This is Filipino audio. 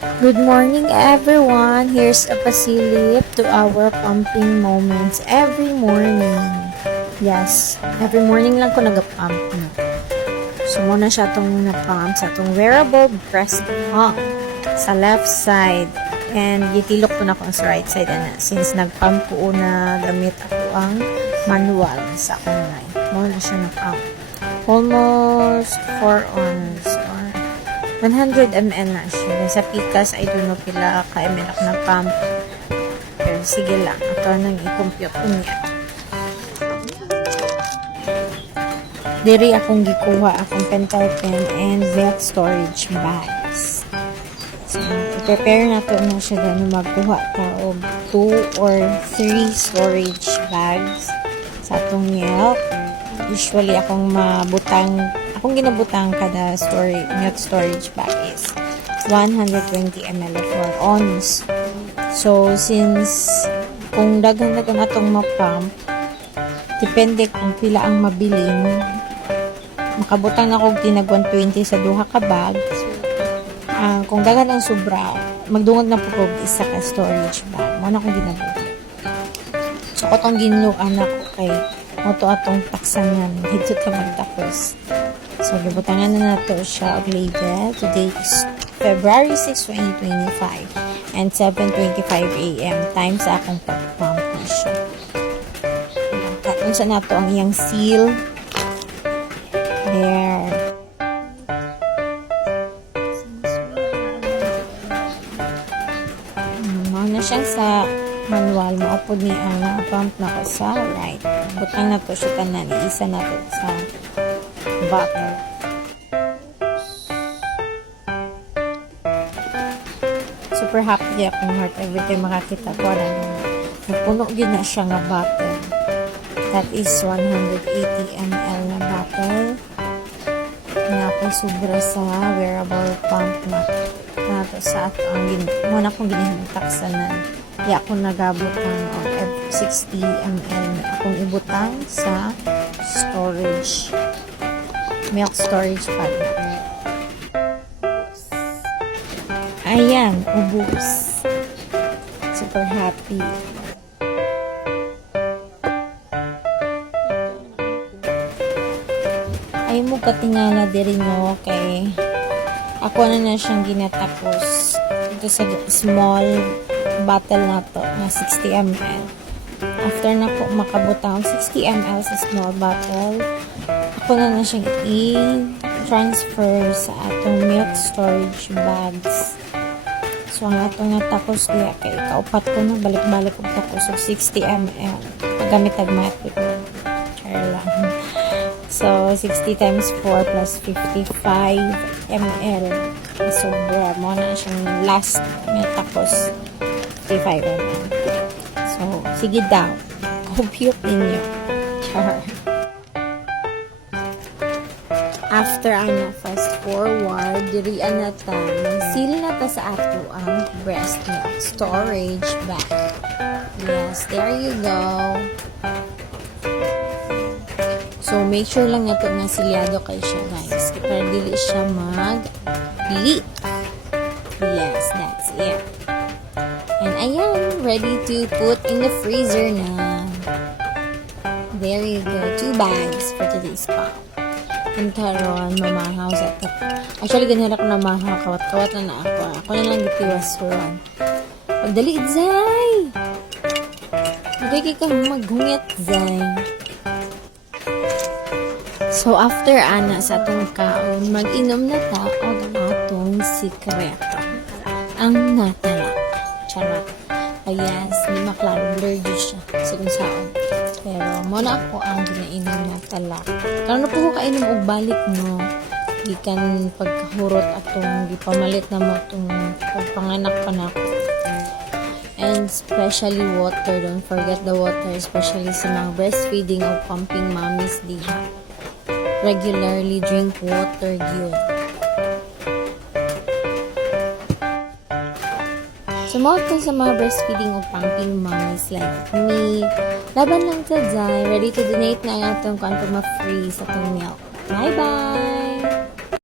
Good morning everyone. Here's a pasilip to our pumping moments every morning. Yes, every morning lang ko nag-pump na. So muna siya itong na-pump sa itong wearable breast pump sa left side. And gitilok ko na ko sa right side na since nag-pump ko na gamit ako ang manual sa akong line. Muna siya na-pump. Almost 4 ons or 100 ml na siya. Sa pikas, I don't know pila ka-ml ako nag-pump. Pero sige lang. Ito nang i-compute ko niya. Diri akong gikuha akong pentel pen and milk storage bags. So, i-prepare na to na siya dahil magkuha ka og 2 or 3 storage bags sa atong milk. Usually, akong ginabutang kada milk storage bag is 120 ml of 4 ons. So, since kung daghan-daghan atong mapump, depende kung pila ang mabiling, makabutang na kong tinag 120 sa duha ka bag. Kung daghan ang sobra, magdungog na po kong isa ka storage bag. Muna akong ginabutang. So, katong ginuan ako kay moto atong taksanan dito ta magtapos. So, gibutangan na nato siya og label. Today is February 6, 2025 and 7:25 AM time sa akong pag-pump na siya. Unsa nato ang iyang seal. There. Na siya sa manual mo apod ni ang pump na ko sa right. Butang na to siya tanan, isa na to sa bottle. Super happy akong heart every time makakita ko na napuno yun na siya nga bottle. That is 180 ml na bottle na po sobra sa wearable pump na to sa ato ang muna kong ginihintaksan na kaya akong nagabutang o 60 ml na akong ibutang sa storage milk storage pad. Ayan, ubos. Super happy. Ay mo katingala diri no kay ako na siyang ginatapos ito sa small bottle na to na 60 ml. After na po makabutang 60 ml sa small bottle, ako na siyang i-transfer sa atong milk storage bags. So, ang atong natapos diya kay kaupat ko na balik-balik ko tapos of 60 ml. Paggamit agmatic ko. Char lang. So, 60 times 4 plus 55 ml. Sobra mo na siyang last natapos 55 ml. So, sige daw. Compute ninyo. Char. After ano, fast forward, dirian na ta, mag-seal na ta sa ato ang breast milk storage bag. Yes, there you go. So, make sure lang nato nga silyado kayo siya, guys. Para dili siya mag-leak. Yes, that's it. And ayan, ready to put in the freezer na. There you go. 2 bags for today's pump. And karon mamahaw sa ito. Actually, ganyan ako na mahaw. Kawat-kawat na ako. Ako na lang gitiwasuran. Pagdali, Zay! Magiging ka maghungyat, Zay. So, after ana sa atong kaon, mag-inom na ta og atong sikreto. Ang natala. Charot. Yes, hindi maklaro. Blurred siya. Sigun saan. Pero, muna ako ang ginainom na tala. Karon na po ko kainom og balik, no? Gikan pagkahurot atong gipamalit na mo atong pagpanganak pa na ako. And especially water. Don't forget the water. Especially sa mga breastfeeding o pumping mommies diha. Regularly drink water, yun. Sumawag ka sa mga breastfeeding o pumping mommies like me. Laban lang sa Zay. Ready to donate na ang atong kuan pag ma-free sa atong milk. Bye-bye!